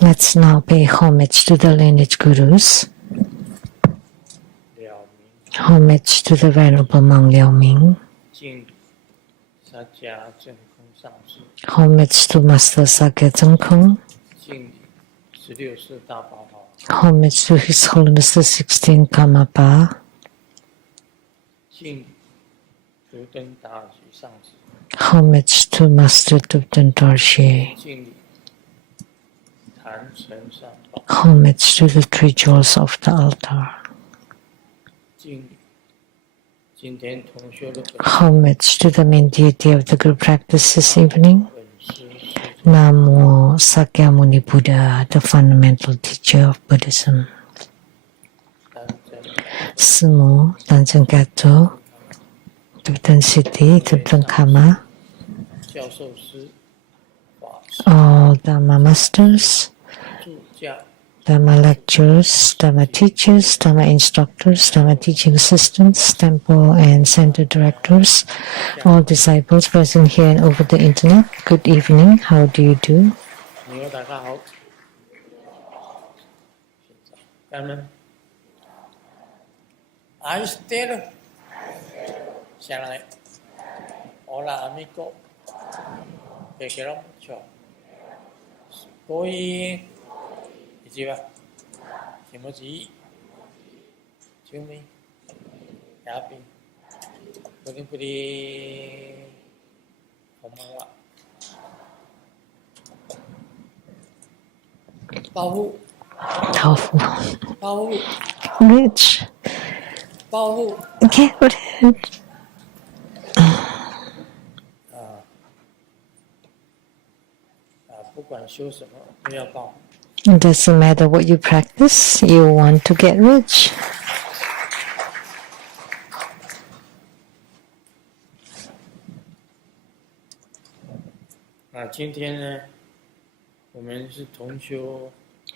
Let's now pay homage to the lineage gurus. Homage to the Venerable Monk Liao Ming. Homage to Master Sakya Zhengkong. Homage to His Holiness the 16th Karmapa. Homage to Master Tupten Dorje. Homage to the three jewels of the altar. Homage to the main deity of the group practice this evening. Namo Sakyamuni Buddha, the fundamental teacher of Buddhism. Sumo Tanjung Gato, Tupten City, Tupten Kama, all Dharma masters, Dharma lecturers, Dharma teachers, Dharma instructors, Dharma teaching assistants, temple and center directors, all disciples present here and over the internet. Good evening. How do you do? Hola amigo, te quiero mucho. Powerful. Rich. Get rich. It doesn't matter what you practice, you want to get rich.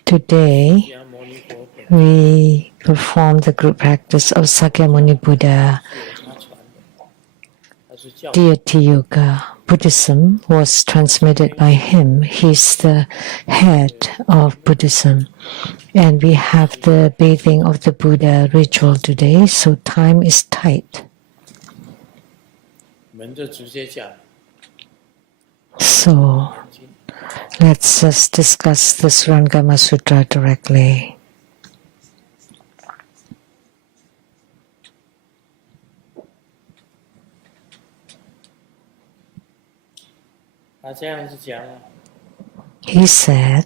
Today, we perform the group practice of Sakyamuni Buddha, deity yoga. Buddhism was transmitted by him. He's the head of Buddhism. And we have the bathing of the Buddha ritual today, so time is tight. So, let's just discuss the Surangama Sutra directly. He said,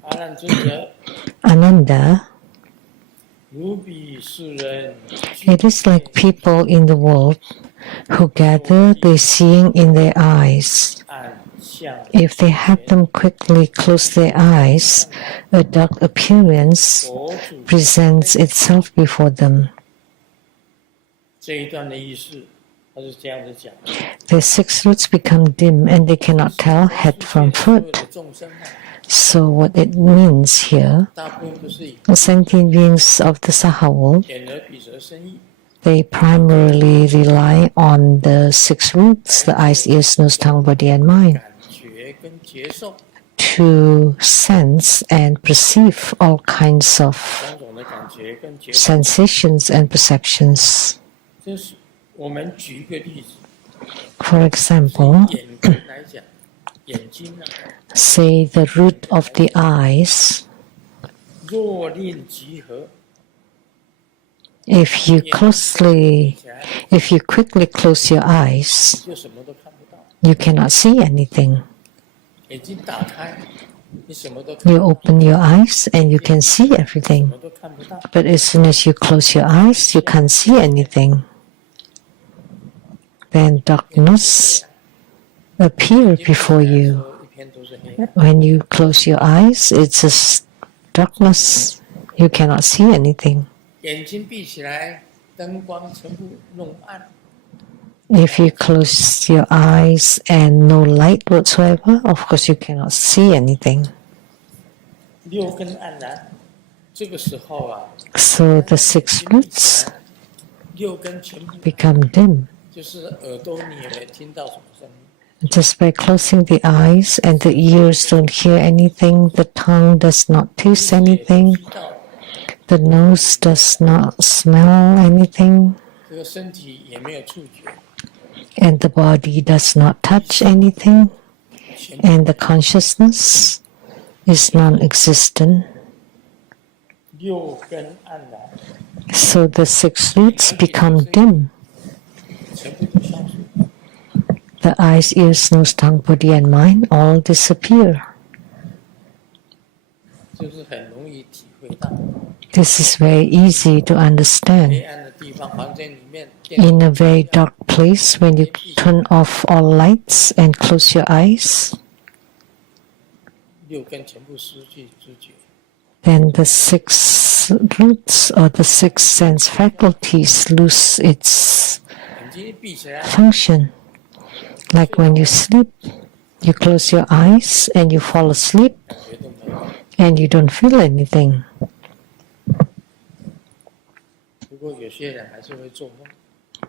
Ananda, it is like people in the world who gather the seeing in their eyes. If they have them quickly close their eyes, a dark appearance presents itself before them. Their six roots become dim and they cannot tell head from foot. So what it means here, the sentient beings of the Saha world, they primarily rely on the six roots, the eyes, ears, nose, tongue, body and mind, to sense and perceive all kinds of sensations and perceptions. For example, say the root of the eyes. If you quickly close your eyes, you cannot see anything. You open your eyes and you can see everything. But as soon as you close your eyes, you can't see anything. Then darkness appears before you. When you close your eyes, it's just darkness. You cannot see anything. If you close your eyes and no light whatsoever, of course you cannot see anything. So the six roots become dim. Just by closing the eyes and the ears don't hear anything, the tongue does not taste anything, the nose does not smell anything, 这个身体也没有触觉， and the body does not touch anything, and the consciousness is non-existent. 六根暗然， So the six roots become dim. 全部都消失。 The eyes, ears, nose, tongue, body, and mind all disappear. 就是很容易体会到， This is very easy to 黑 understand. 暗的地方，房间里面， In a very dark place, when you turn off all lights and close your eyes, 六根全部失去知觉， then the six roots or the six sense faculties lose its 眼睛一闭起来， function. Like when you sleep, you close your eyes and you fall asleep 感觉都没有。 and you don't feel anything. 不过有些人还是会做梦，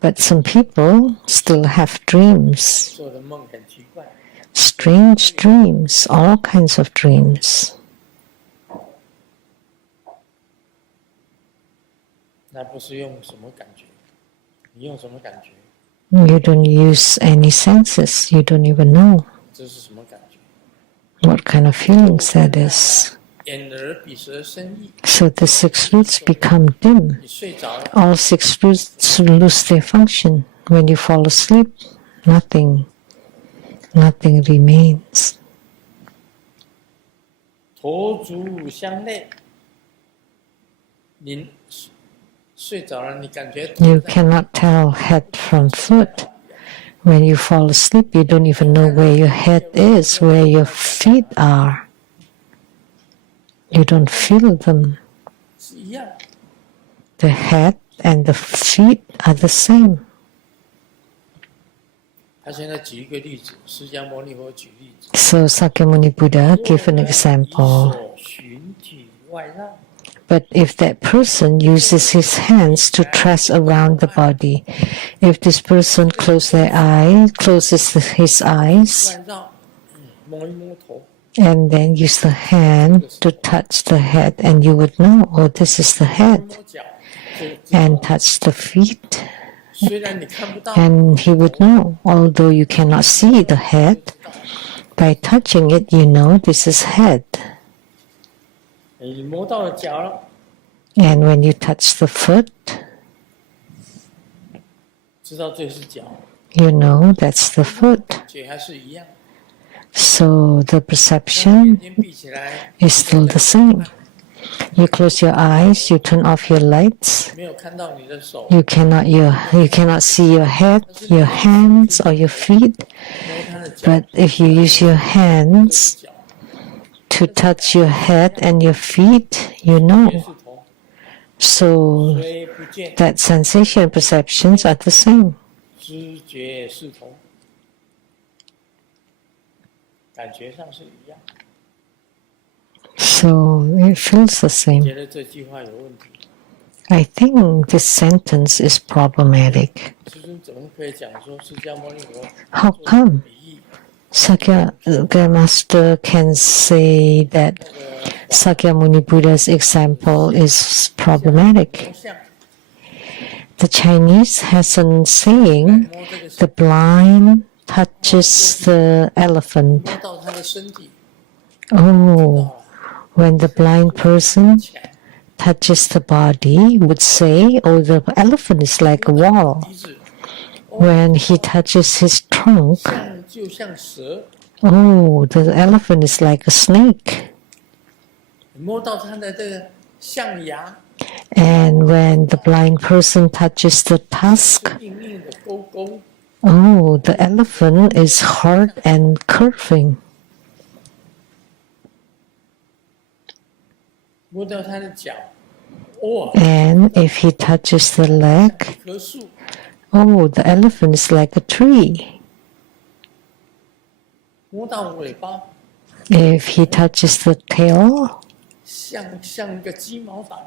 But some people still have dreams, 做的梦很奇怪， strange dreams, all kinds of dreams. 那不是用什么感觉？你用什么感觉？ You don't use any senses, you don't even know 这是什么感觉？ what kind of feelings that is. 眼耳鼻舌身意， So the six roots become dim. 你睡着了， All six roots lose their function. When you fall asleep, nothing remains. 头足相类，你睡着了，你感觉 You cannot tell head from foot. When you fall asleep, you don't even know where your head is, where your feet are. You don't feel them. 是一样。 The head and the feet are the same. 他现在举一个例子，释迦牟尼佛举例子， So Sakyamuni Buddha gave an 以 example. 手寻体外绕， But if that person uses his hands to trace around the body, if this person closes his eyes 外绕，摸一摸头， and then use the hand to touch the head, and you would know, oh, this is the 摸 head, 摸脚，就知道 and touch the feet, 虽然你看不到， and he would know, although you cannot see the head, by touching it, you know this is head. 你摸到了脚了， And when you touch the foot, 知道这是脚， you know that's the foot. 脚还是一样。 So the 眼 perception 睛闭起来， is still the same. You close your eyes, you turn off your lights. 没有看到你的手， You cannot see your head, your hands, or your feet. 摸他的脚， But if you use your 这 hands 是脚， to touch your head and your feet, you 也 know. 是头， So 虽不见， that sensation and perceptions are the same. 知觉是头，感觉上是一样。 So it feels the 觉 same. 得这句话有问题， I think this sentence is problematic. 师尊怎么可以讲说释迦牟尼佛 How 做 come 比喻？ Sakya Master can say that 那个 Sakyamuni Buddha's example is problematic? 佛像 The Chinese has a saying, 摸这个 the blind touches the elephant. 摸到他的身体， Oh, when the blind person touches the body, would say, oh, the elephant is like a wall. 鼻子 When he touches his trunk, 像就像蛇， oh, the elephant is like a snake. 摸到他的这个象牙， And when the blind person touches the tusk, 硬硬的勾勾， oh, the elephant is hard and curving. 摸到他的脚，哇， And if he touches the leg, 一棵树， oh, the elephant is like a tree. 摸到尾巴， If he touches the tail, 像一个鸡毛掸，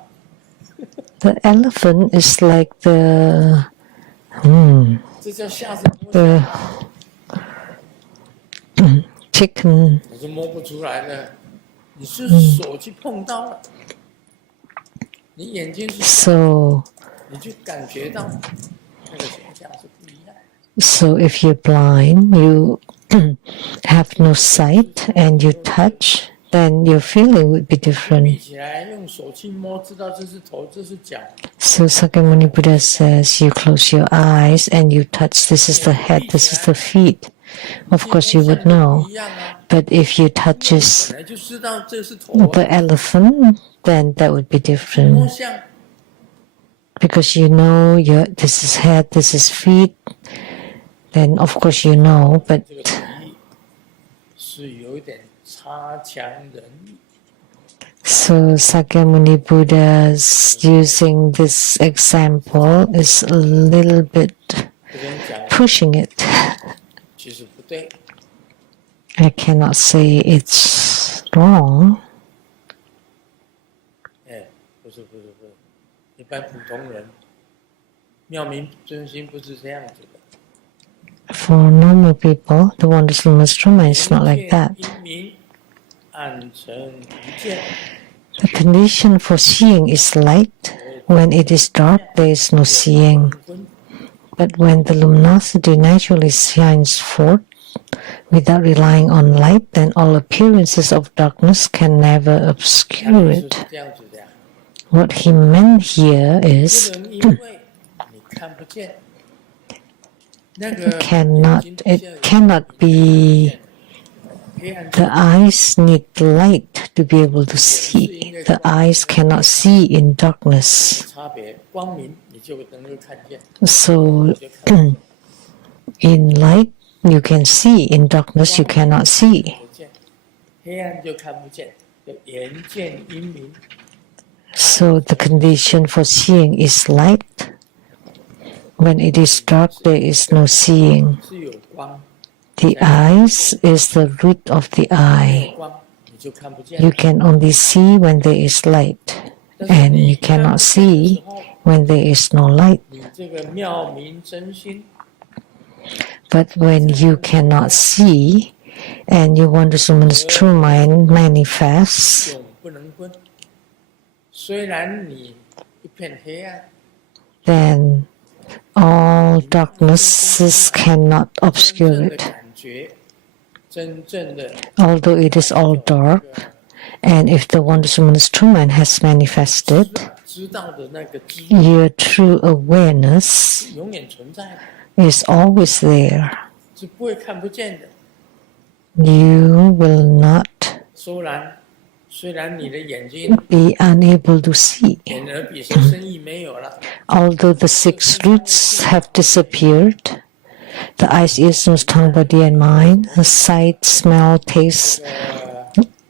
the elephant is like the 这叫下次摸 the chicken. 可是摸不出来呢，你是手去碰到了，你眼睛是 So, 你就感觉到那个现象是不一样。so if you're blind, you have no sight, and you touch, then your feeling would be 闭 different. 起来用手去摸，知道这是头，这是脚。 So Sakyamuni Buddha says, you close your eyes and you touch, this is the head, this is the feet. Of course you would know. But if you touch 本来就知道这是头啊， the elephant, then that would be 摸 different. 相 Because you know this is head, this is feet, then of course you know, but 这个比喻是有一点差强人意。 so Sakyamuni Buddha's using this example is a little bit 这边讲 pushing it. 其实不对， I cannot say it's wrong. 哎，不是，一般普通人妙明真心不是这样子的。 For normal people, the wondrous luminous true mind is not like that. 因明暗沉一见， The condition for seeing is light. When it is dark, there is no seeing. But when the luminosity naturally shines forth without relying on light, then all appearances of darkness can never obscure 是 it. 这样子的呀。 What he meant here 不 is 能因为你看不见，那个 it cannot be the eyes need light to be able to see. The eyes cannot see in darkness. 差别，光明你就能够看见。 So in light you can see, in darkness you cannot see. 黑暗就看不见，就眼见阴明。 So the condition for seeing is light. When it is dark, there is no seeing. 是有光， The eyes is the root of the 没 eye. 有光你就看不见。 You can only see when there is light, and you cannot see when there is no light. 你这个妙明真心， But when you cannot see, and your wondrous luminous true mind manifests, 永不能分。虽然你一片黑暗， then all darknesses cannot 真 obscure 正的 it. 感觉，真正的 Although it is all dark, and if the wondrous luminous true mind has manifested, 知道的那个知， your true awareness 永远存在的， is always there. 是不会看不见的。 You will not 虽然你的眼睛 be unable to see. 眼耳鼻舌身意没有了， Although the six roots have disappeared, the eyes, ears, nose, tongue, body, and mind, the sight, smell, taste,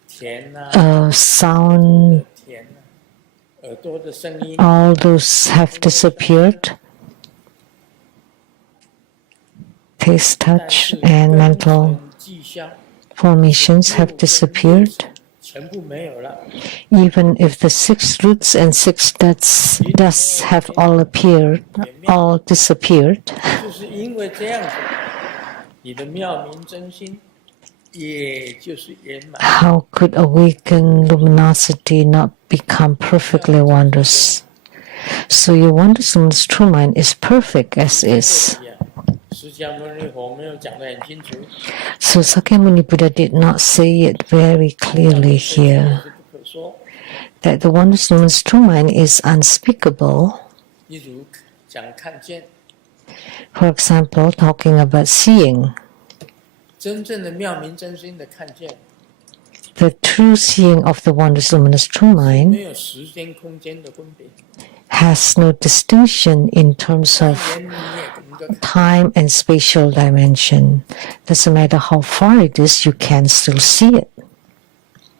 甜呐、 sound, 甜呐、耳朵的声音， all those have disappeared. Taste, 但 touch, 是 and 根 mental 尘迹象 formations have disappeared. 全部没有了， Even if the six roots and six dusts have all disappeared, 就是因为这样子，你的妙明真心，也就是圆满。 how could awakened luminosity not become perfectly wondrous? So your wondrous luminous true mind is perfect as is. 释迦牟尼佛没有讲得很清楚， So Sakyamuni Buddha did not say it very clearly 是 here 不可说。 that the wondrous luminous true mind is unspeakable. 例如讲看见， For example, talking about seeing. 真正的妙明真心的看见， The true seeing of the wondrous luminous true mind 没有时间空间的分别， has no distinction in terms 但 of 眼你也能够看， time and spatial dimension. Doesn't matter how far it is, you can still see it.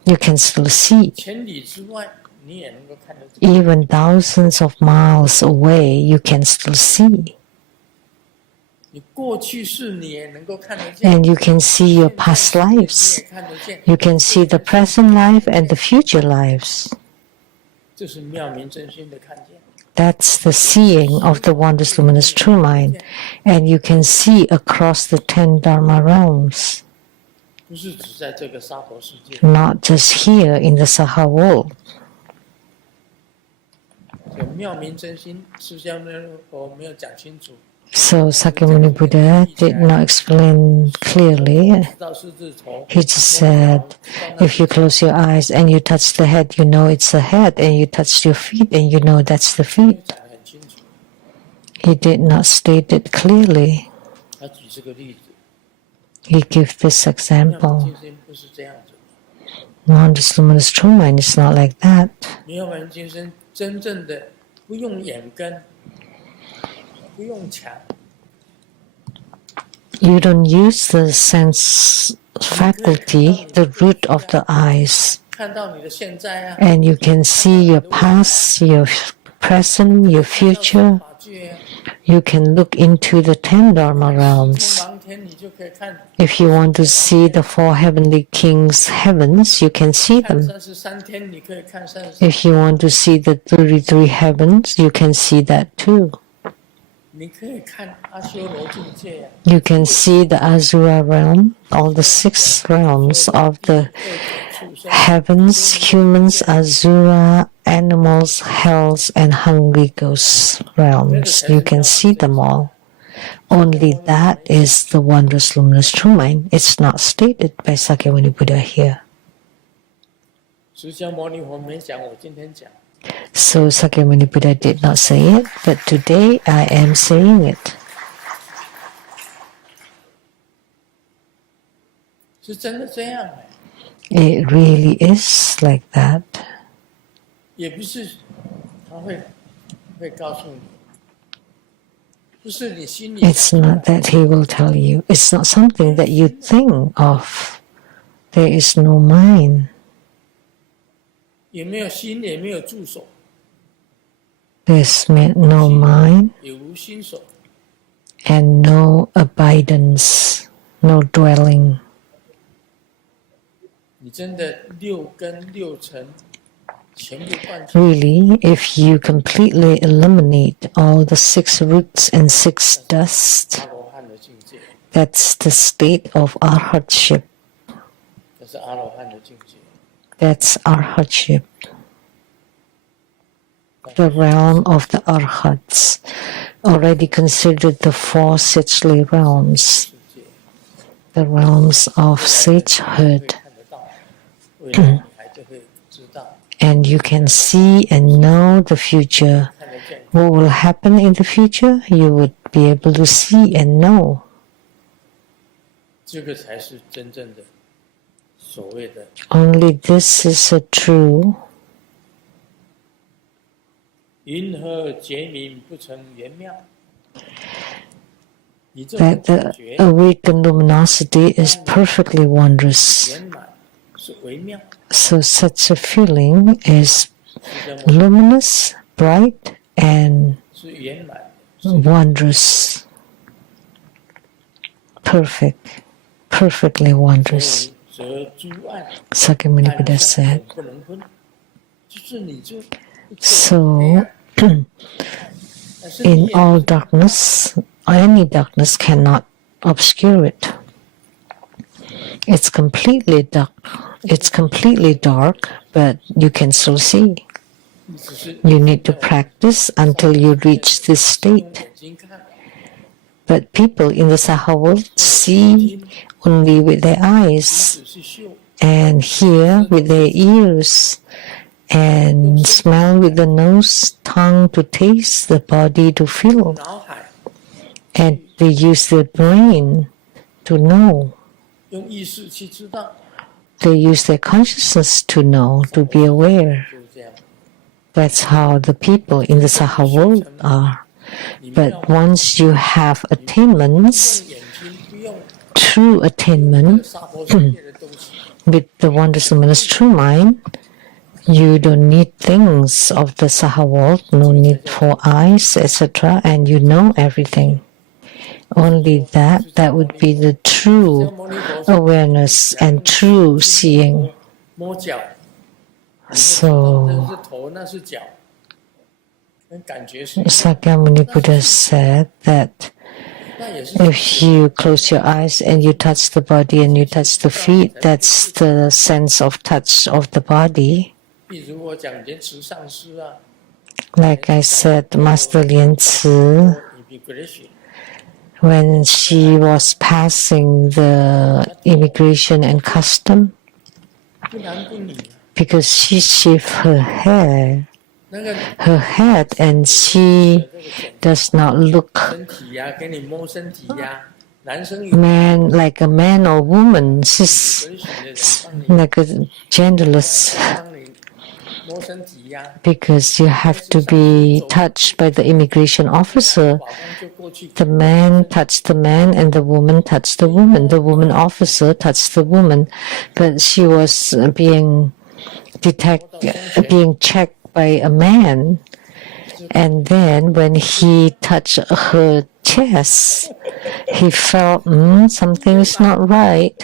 You can still see. 千里之外你也能够看得见。 Even thousands of miles away, you can still see. 你过去式你也能够看得见， And you can see your past 现在式 lives. 你也看得见， You can see the present life and the future lives. 这是妙明真心的看见。 That's the seeing of the wondrous luminous true mind. And you can see across the 10 Dharma realms. 不是只在这个娑婆世界。 not just here in the Saha world. 妙明真心释迦牟尼佛没有讲清楚。 So Sakyamuni Buddha did not explain clearly. 知道是日头 He just said, if you close your eyes and you touch the head, you know it's the head, and you touch your feet and you know that's the 没有 feet. 讲得很清楚。 He did not state it clearly. 他举这个例子， He gave this 妙 example. 明金身不是这样子的。 Non-just luminous true mind is not like that. 妙明金身真正的不用眼根，不用墙， You don't use the sense faculty, the root of the eyes, 看到你的现在啊， and you can see your past, your present, your 看到 future. 法界啊， You can look into the 10 Dharma 从 realms. 王天你就可以看， If you want to see the 4 heavenly kings' heavens, you can see 看 them. 33天你可以看33。 If you want to see the 33 heavens, you can see that too. 你可以看阿修罗境界啊， You can see the Asura realm, all the 6 realms of the 畜生 heavens, humans, Asura, animals, hells, and hungry ghosts realms. You can see them all. Only that is the wondrous luminous true mind. It's not stated by Sakyamuni Buddha here. 释迦牟尼佛没讲，我今天讲。 So Sakyamuni Buddha did not say it, but today I am saying it. 是真的这样哎， It really is like that. 也不是他会告诉你，不是你心里 It's not that he will tell you. It's not something that you think of. There is no mind. 也没有心，也没有助手， There's no mind 也无心手， and no abidance, no dwelling. 你真的6根6尘全部断尽， Really, if you completely eliminate all the 6 roots and 6 dust, 阿罗汉的境界， that's the state of arhatship. 这是阿罗汉的境界。 That's arhatship. The realm of the arhats, already considered the 4 sagely realms, 世界 the realms of 会 sagehood. 看得到，未来你还就会知道， And you can see and know the future. 看得见。 What will happen in the future, you would be able to see and know. 这个才是真正的所谓的 Only this is a true 云何觉明不成圆妙？你这种 that 感 the 觉 awakened luminosity is perfectly wondrous. 圆满是微妙， So such a feeling is 释迦牟尼 luminous, bright, and 是圆满， wondrous. Perfect. Perfectly wondrous. 则诸暗 Sakyamuni Buddha 暗相 said. 不能分，就是你就 So, 但是你 in 也 all darkness, any darkness cannot obscure it. It's completely dark. It's completely dark, but you can still see. 你只是 You need to practice until you reach this 用 state. 眼睛看， But people in the Saha world see only with their eyes 只是嗅， and hear with their ears and smell with the nose, tongue to taste, the body to feel. 脑海 And they use their brain to know. 用意识去知道， They use their consciousness to know, to be aware. 就是这样。 That's how the people in the Saha world are. 你们要 But once you have attainments, 用眼睛，不用 true 这 attainment 个娑婆世界的东西， with the wondrous luminous true mind, you don't need things of the Saha world, no need for eyes, etc., and you know everything. Only that would be the 释迦 true 牟尼佛说 awareness and true seeing. 摸脚， So 这是头，那是脚，跟感觉是一样。 Sakyamuni Buddha said that If you close your eyes and you touch the body and you touch the feet, that's the sense of touch of the body. Like I said, Master Lian Ci, when she was passing the immigration and custom, because she shaved her head, and she does not look man like a man or woman. She's like a genderless, because you have to be touched by the immigration officer. The man touched the man and the woman touched the woman. The woman officer touched the woman, but she was being checked by a man. And then when he touched her chest, he felt something is not right.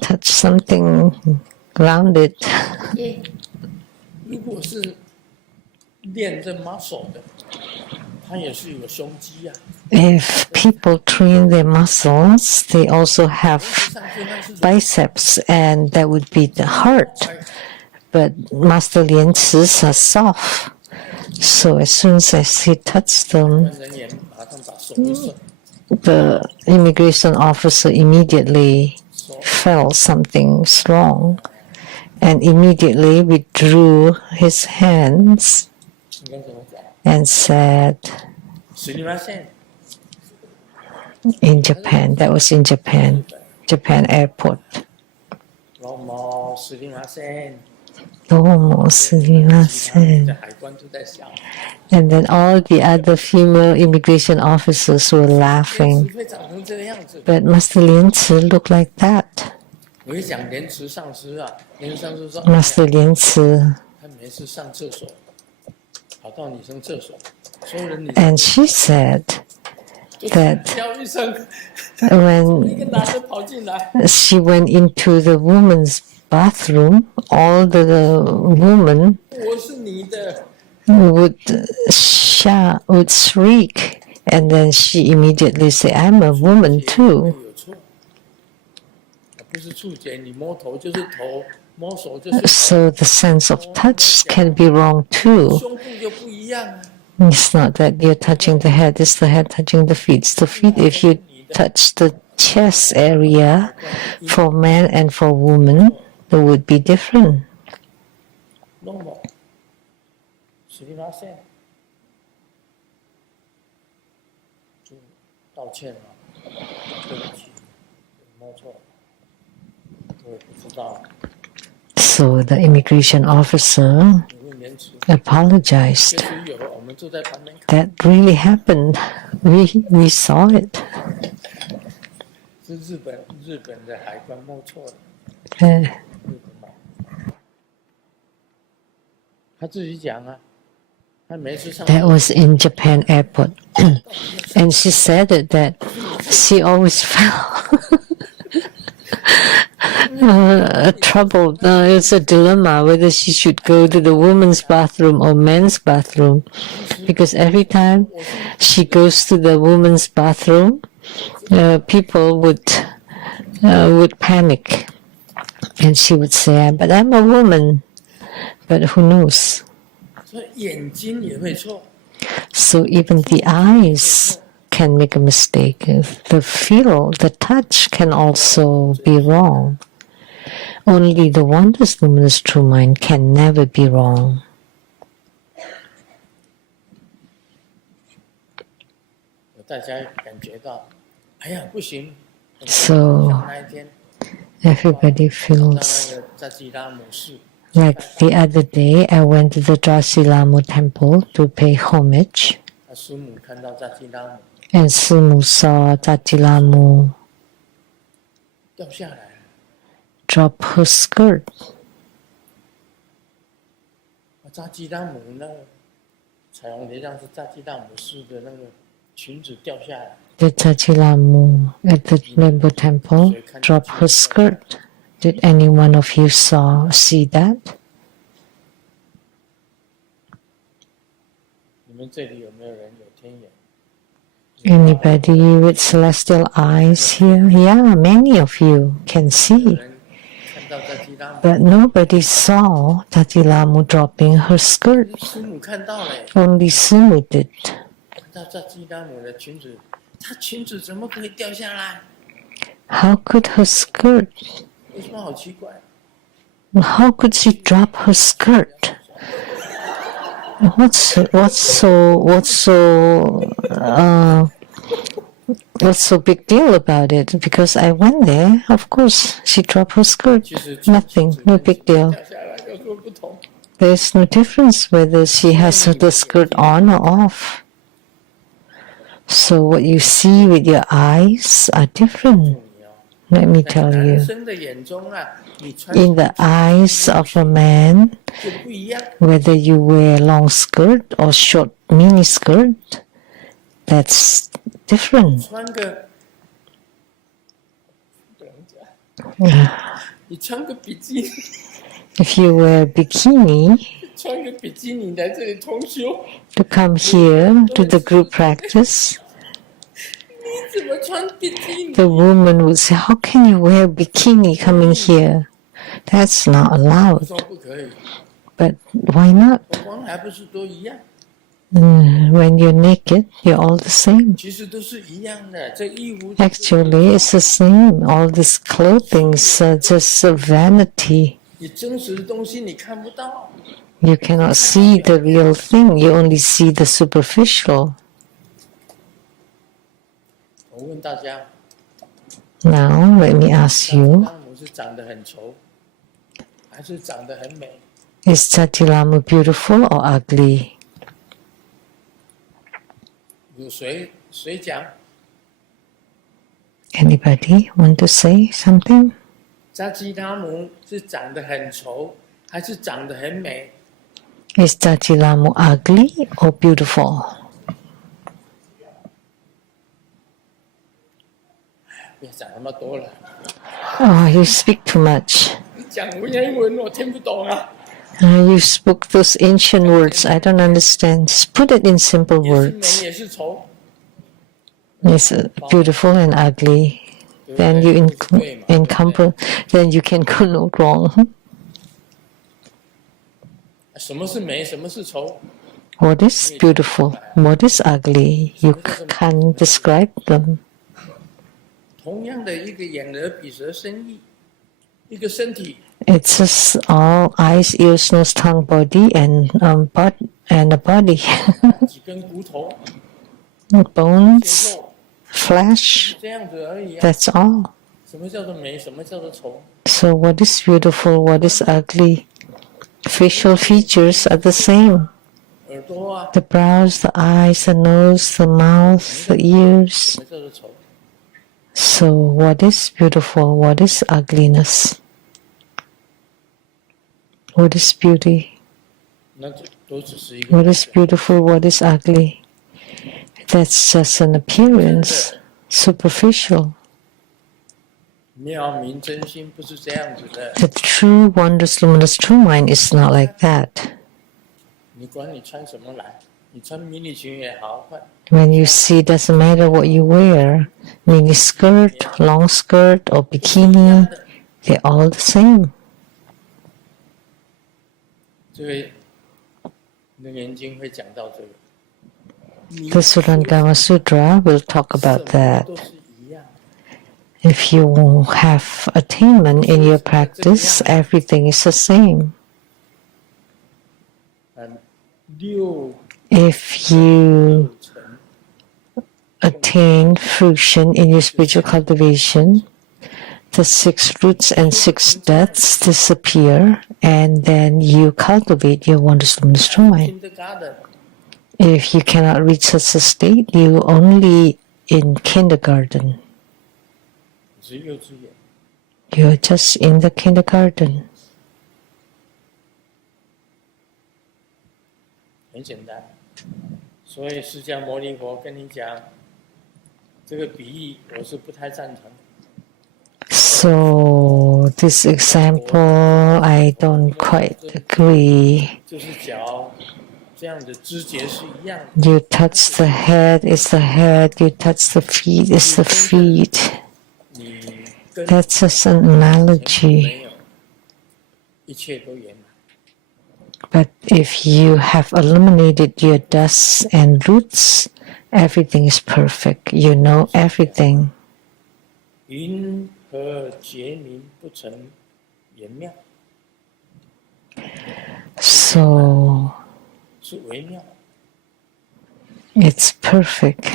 Touch something around it. If people train their muscles, they also have biceps, and that would be the heart. But Master Lian Ci's are soft, so as soon as he touched them, the immigration officer immediately felt something strong and immediately withdrew his hands and said, in Japan, that was in Japan airport. And then all the other female immigration officers were laughing. But Master Lian Ci looked like that. Master Lian Ci, and she said that when she went into the woman's bathroom, all the women would shriek, and then she immediately said, "I'm a woman too." So the sense of touch can be wrong too. It's not that you're touching the head, it's the head touching the feet. It's the feet. If you touch the chest area for man and for woman, it would be different. So the immigration officer apologized. That really happened. We saw it. That was in Japan airport. And she said that she always felt troubled. It's a dilemma whether she should go to the woman's bathroom or men's bathroom, because every time she goes to the woman's bathroom, people would panic, and she would say, "But I'm a woman." But who knows? So even the eyes can make a mistake. The feel, the touch can also be wrong. Only the wondrous luminous true mind can never be wrong. So everybody feels like the other day I went to the Drasilamu temple to pay homage, and Simu saw Drasilamu drop her skirt. The Drasilamu at the Rainbow Temple dropped her skirt. Did any one of you see that? 们这里有没有人有天眼？ Anybody with celestial eyes here? Yeah, many of you can 有 see. 人看到扎基拉姆， But nobody saw Tatilamu dropping her skirt. 师母看到了， Only Sumu did. 看到扎基拉姆的裙子，她裙子怎么可以掉下来？ How could her skirt? 有什么好奇怪？ How could she drop her skirt? What's so big deal about it? Because I went there, of course, she dropped her skirt. 其实 Nothing, no big deal. 掉下来有什么不同？ There's no difference whether she has the skirt on or off. So what you see with your eyes are different. Let me 在 tell 男 you. 生的眼中啊，你穿 In the eyes of a man, 就不一样。 whether you wear long skirt or short mini skirt, that's different. 穿个，不能讲，你穿个比基尼， If you wear bikini 穿个比基尼来这里通修， to come here to the group practice, 你怎么穿比基尼？ the woman would say, how can you wear bikini coming here? That's not 我 allowed. 说不可以， But why not? 光还不是都一样？ When you're naked, you're all the same. 其实都是一样的，这衣服 Actually, it's the same. All these clothing's just a vanity. 你真实的东西你看不到。 You cannot see the real thing. You only see the superficial. 我问大家， Now, let me ask you, 拉姆是长得很丑，还是长得很美？ is Tatilamu beautiful or ugly? 有谁讲？ Anybody want to say something? 扎基拉姆是长得很丑，还是长得很美？ Is Tatilamu ugly or beautiful? 别讲那么多了， Oh, you speak too much. 你讲文言文我听不懂啊。 You spoke those ancient words. I don't understand. Just put it in simple 也是美 words. 也是丑， It's beautiful and ugly. 对不 Then 对？ you 都是对嘛，对不对？ encumber. Then you can go no wrong. 什么是美，什么是丑？ What is beautiful? What is ugly? You can't describe them. 同样的一个眼耳鼻舌身意，一个身体， It's just all eyes, ears, nose, tongue, body, and a body, 几根骨头， bones, 肌肉， flesh. 这样子而已啊。 That's all. 什么叫做美？什么叫做丑？ So what is beautiful? What is ugly? Facial features are the same. 耳朵啊， The brows, the eyes, the nose, the mouth, the ears. 什么叫做丑？ So what is beautiful? What is ugliness? What is beauty? 那都只是一个 What is beautiful? What is ugly? That's just an appearance, superficial. 妙明真心不是这样子的。 The true, wondrous, luminous, true mind is not like that. 你管你穿什么来，你穿迷你裙也好，快 When you see, doesn't matter what you wear, mini skirt, long skirt, or bikini, they're all the same. 这个楞严经会讲到这个。 The Surangama Sutra will talk about 什么 that. 都是一样。 If you have attainment in your practice, everything is the same. 六 If you 层 attain fruition in your spiritual cultivation, the 6 roots and 6 deaths disappear, and then you cultivate your wondrous luminous true mind. kindergarten If you cannot reach such a state, you only in kindergarten. 是幼稚园， You're just in the kindergarten. 很简单。所以释迦牟尼佛跟你讲，这个比喻我是不太赞成。 So this example, I don't quite agree. 就是脚这样的知觉是一样的。 You touch the head, it's the head. You touch the feet, it's the feet. 你跟 That's just an 全部 analogy. 没有，一切都圆满。 But if you have eliminated your dust and roots, everything is perfect. You know everything. 云何觉明不成圆妙？ So 是微妙。 it's perfect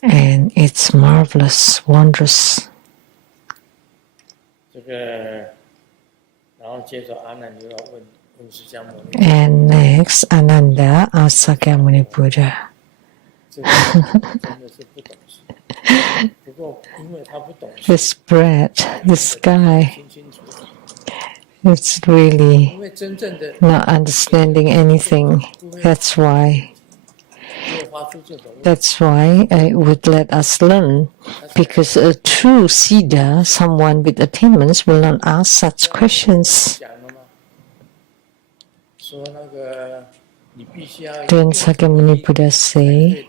and it's marvelous, wondrous. 这个，然后接着阿难就要问释迦牟尼。 And next, Ananda asked Sakyamuni Buddha. 这个真的是不懂事。不过因为他不懂事， This brat, this guy, 清清楚楚。 it's really 因为真正的 not understanding anything. That's why. 不会发出这种问题。 That's why I would let us learn. Because a true seeder, someone with attainments, will not ask such questions. 讲了吗？说那个你必须要 Then Sakyamuni Buddha 可 say, 以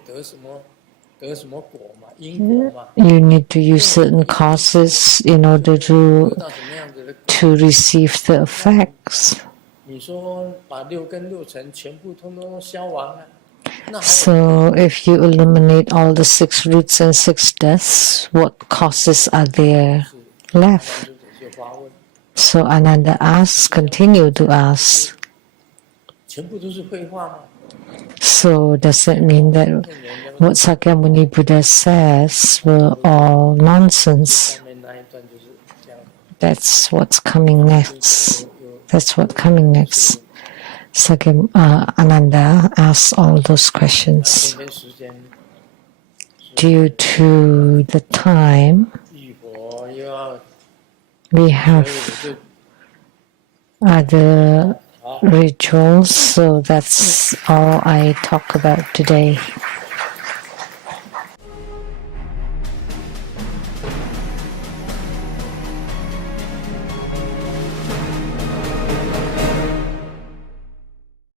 得什么果嘛，因果嘛， you need to use certain causes in order 得 to 到什么样子的果？ to receive the effects. 你说把六根六尘全部通通消亡了，那还有 So if you eliminate all the 6 roots and 6 deaths, what causes are there 是 left? 就发问， So Ananda asks, continue to ask. 全部都是废话吗？ So does that mean that what Sakyamuni Buddha says were all nonsense? 下面那一段就是这样。 That's what's coming next. That's what's coming next. Ananda asks all those questions. 今天时间 Due to the time, 浴佛又要 we have 所以 other rituals, so that's all I talk about today.